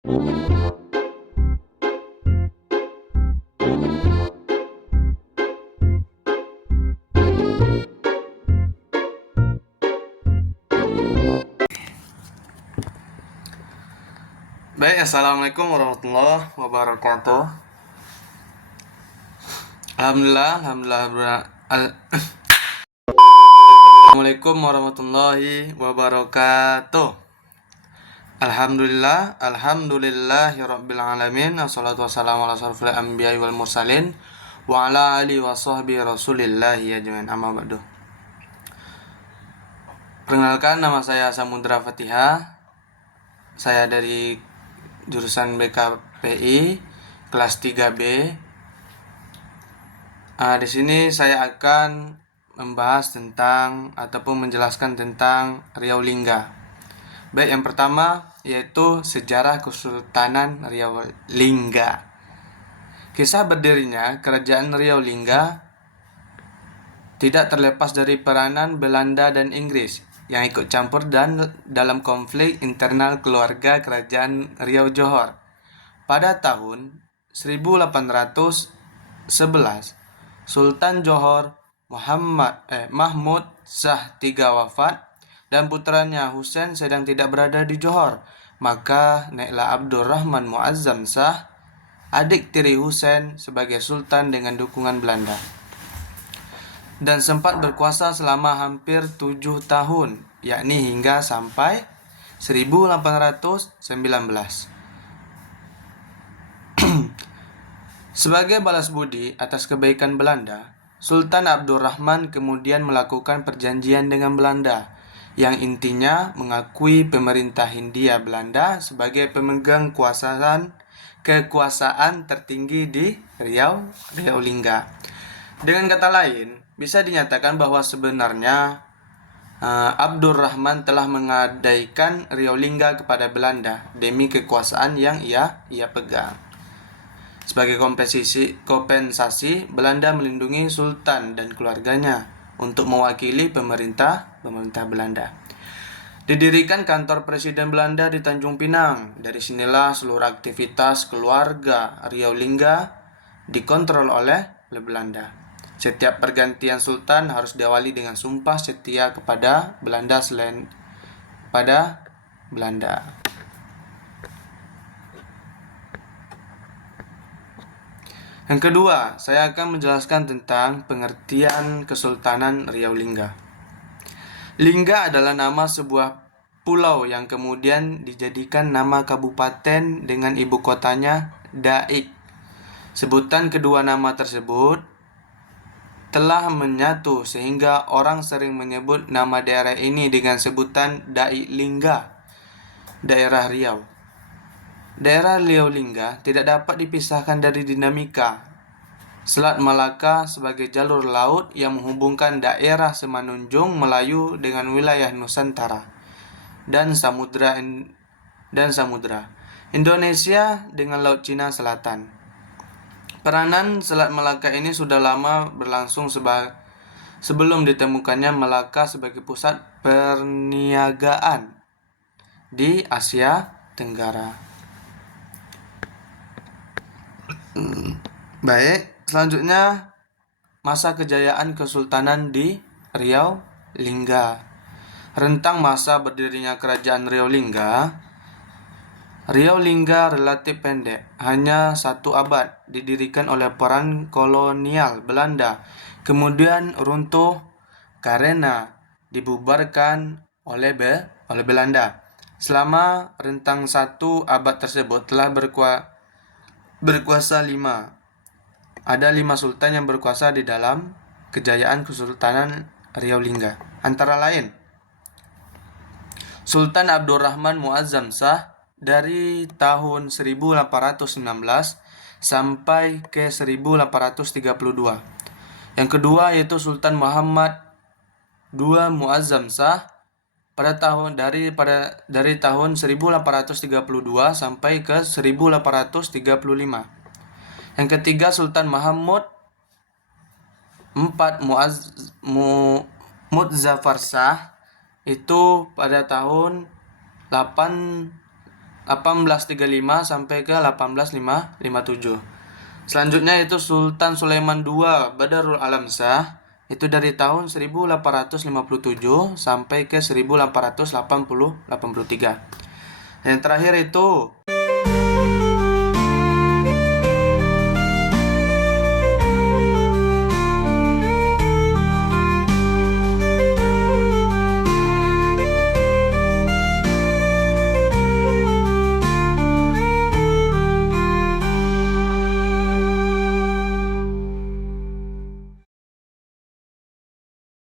Baik, assalamualaikum warahmatullahi wabarakatuh. Assalamualaikum warahmatullahi wabarakatuh. Alhamdulillahirabbil alamin. Wassalatu wassalamu ala asyrofil anbiya'i wal mursalin wa ala alihi wa sahbihi rasulillahi ajmain. Amma ba'du. Perkenalkan, nama saya Samudra Fatihah. Saya dari jurusan BKPI kelas 3B. Di sini saya akan membahas tentang ataupun menjelaskan tentang Riau Lingga. Baik, yang pertama yaitu sejarah Kesultanan Riau Lingga. Kisah berdirinya Kerajaan Riau Lingga tidak terlepas dari peranan Belanda dan Inggris yang ikut campur dan dalam konflik internal keluarga Kerajaan Riau Johor. Pada tahun 1811, Sultan Johor Mahmud Shah III wafat dan putranya Husain sedang tidak berada di Johor. Maka naiklah Abdurrahman Muazzam Shah, adik tiri Husain, sebagai sultan dengan dukungan Belanda, dan sempat berkuasa selama hampir 7 tahun, yakni hingga sampai 1819. Sebagai balas budi atas kebaikan Belanda, Sultan Abdurrahman kemudian melakukan perjanjian dengan Belanda, yang intinya mengakui pemerintah Hindia Belanda sebagai pemegang kekuasaan tertinggi di Riau Lingga. Dengan kata lain, bisa dinyatakan bahwa sebenarnya Abdurrahman telah mengadaikan Riau Lingga kepada Belanda demi kekuasaan yang ia pegang. Sebagai kompensasi, Belanda melindungi Sultan dan keluarganya untuk mewakili pemerintah Belanda. Didirikan kantor Presiden Belanda di Tanjung Pinang. Dari sinilah seluruh aktivitas keluarga Riau Lingga dikontrol oleh Belanda. Setiap pergantian sultan harus diawali dengan sumpah setia kepada Belanda Yang kedua, saya akan menjelaskan tentang pengertian Kesultanan Riau Lingga. Lingga adalah nama sebuah pulau yang kemudian dijadikan nama kabupaten dengan ibu kotanya Daik. Sebutan kedua nama tersebut telah menyatu sehingga orang sering menyebut nama daerah ini dengan sebutan Daik Lingga, daerah Riau. Daerah Riau Lingga tidak dapat dipisahkan dari dinamika Selat Malaka sebagai jalur laut yang menghubungkan daerah Semenanjung Melayu dengan wilayah Nusantara dan Samudra Indonesia dengan Laut Cina Selatan. Peranan Selat Malaka ini sudah lama berlangsung sebelum ditemukannya Malaka sebagai pusat perniagaan di Asia Tenggara. Baik, selanjutnya masa kejayaan Kesultanan di Riau Lingga. Rentang masa berdirinya Kerajaan Riau Lingga relatif pendek, hanya 1 abad, didirikan oleh peran kolonial Belanda, kemudian runtuh karena dibubarkan oleh Belanda. Selama rentang 1 abad tersebut telah berkuasa 5 sultan yang berkuasa di dalam kejayaan Kesultanan Riau Lingga. Antara lain, Sultan Abdurrahman Muazzam Shah dari tahun 1816 sampai ke 1832. Yang kedua yaitu Sultan Muhammad II Muazzam Shah dari tahun 1832 sampai ke 1835. Yang ketiga Sultan Mahmud IV Muzaffar Shah itu pada tahun 1835 sampai ke 1857. Selanjutnya itu Sultan Sulaiman II Badarul Alam Shah, itu dari tahun 1857 sampai ke 1883. Yang terakhir itu